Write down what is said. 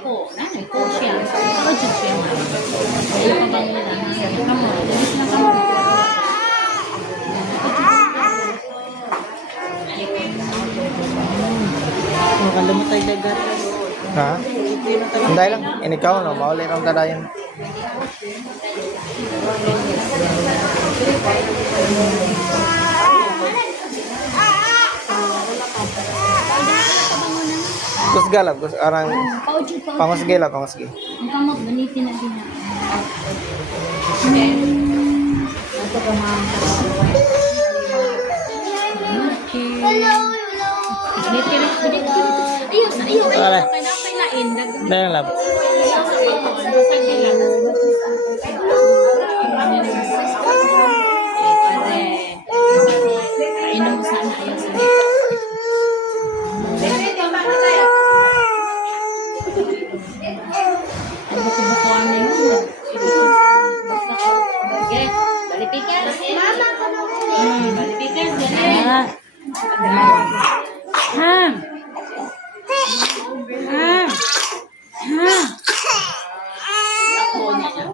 po, nanay ko siya. Ako dyan siya. Kaya pa bang nila na kamo. Dalis na kamo. Makalimot tayo dagat. Ha? Hindi lang. Inikaw, no? Mauli ng dadayan. Kusgala, arang pangasgila. Ang kamot, ganitin na din na. Ito ka mga Wala. Dahil lang. Balipikan.